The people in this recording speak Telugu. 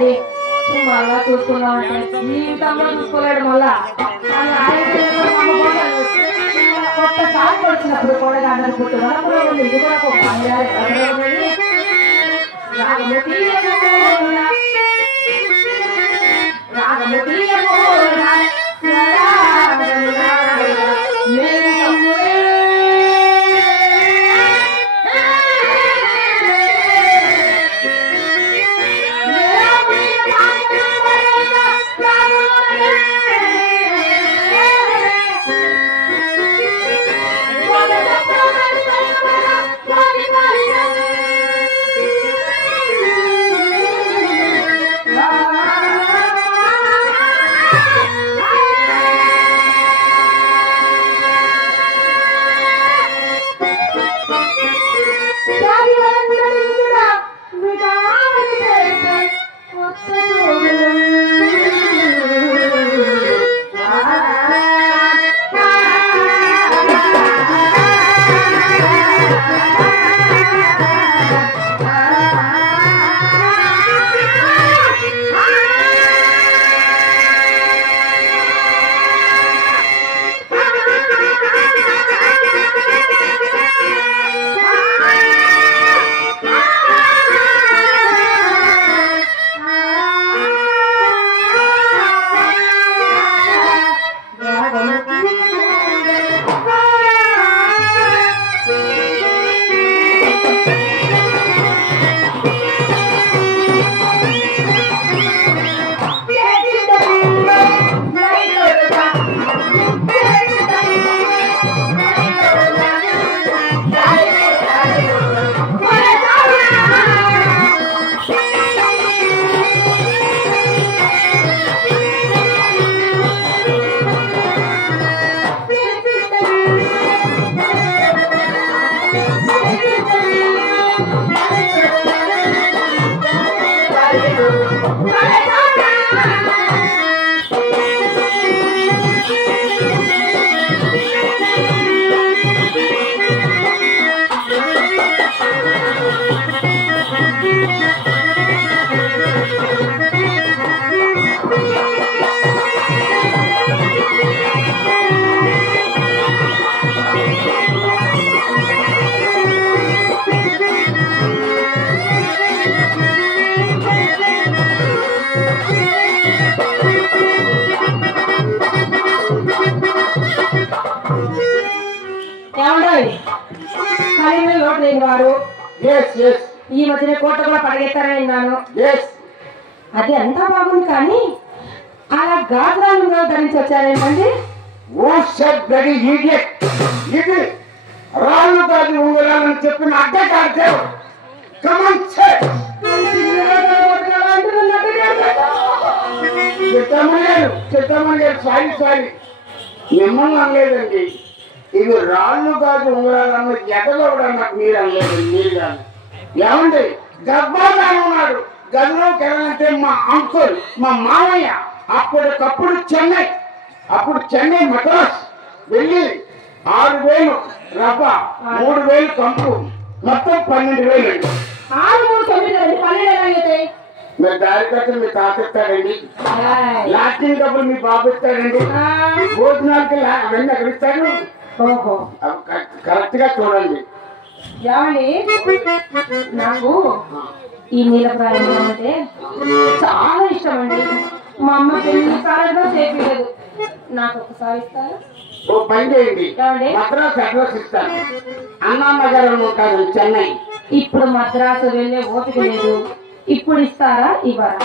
అండి మళ్ళా చూసుకున్నామంటే జీవితంలో చూసుకోలేడు మళ్ళా కొత్త సాగు వచ్చినప్పుడు కూడా అందరు పుట్టినప్పుడు ఇది కూడా ఈ మధ్యన కోట కూడా పడగెత్తారని విన్నాను. అది అంతా బాగుంది కానీ అలా గాజురాలు ధరించి వచ్చారేంటండి? రాళ్ళు గాజు ఉంగరాలని చెప్పిన అడ్డకాడితే సారీ మిమ్మల్ని అనలేదండి. ఇవి రాళ్ళు గాజు ఉంగరాలన్న ఎదలో కూడా నాకు మీరు అనలేదు. మీరు కానీ ఏమండి గర్భాధానం ఉన్నాడు. గదిలోకి వెళ్ళాలంటే మా అంకుల్ మా మామయ్య అప్పటికప్పుడు చెన్నై మద్రాస్ వెళ్ళి 6,000 రబ్బ 3,000 కంపు మొత్తం 12,000 అండి. 6,3,9,12 మీరు దారి ఖర్చులు మీ తాత ఇస్తాడండి. లాస్టింగ్ డబ్బులు మీ బాబు ఇస్తాడండి. భోజనాలకి అవన్నీ అక్కడ ఇస్తాడు. కరెక్ట్ గా చూడండి. నాకు ఈ నీలప్రాయం అంటే చాలా ఇష్టం అండి. మా అమ్మ ఎన్నిసార్లు చేయలేదు. నాకు ఒకసారి ఇస్తారా? ఓ పని చేయండి, మద్రాసు అడ్రస్ ఇస్తాను. అన్నానగర్ ఉంటారు చెన్నై. ఇప్పుడు మద్రాసు వెళ్ళే ఓపిక లేదు. ఇప్పుడు ఇస్తారా? ఇవ్వరా?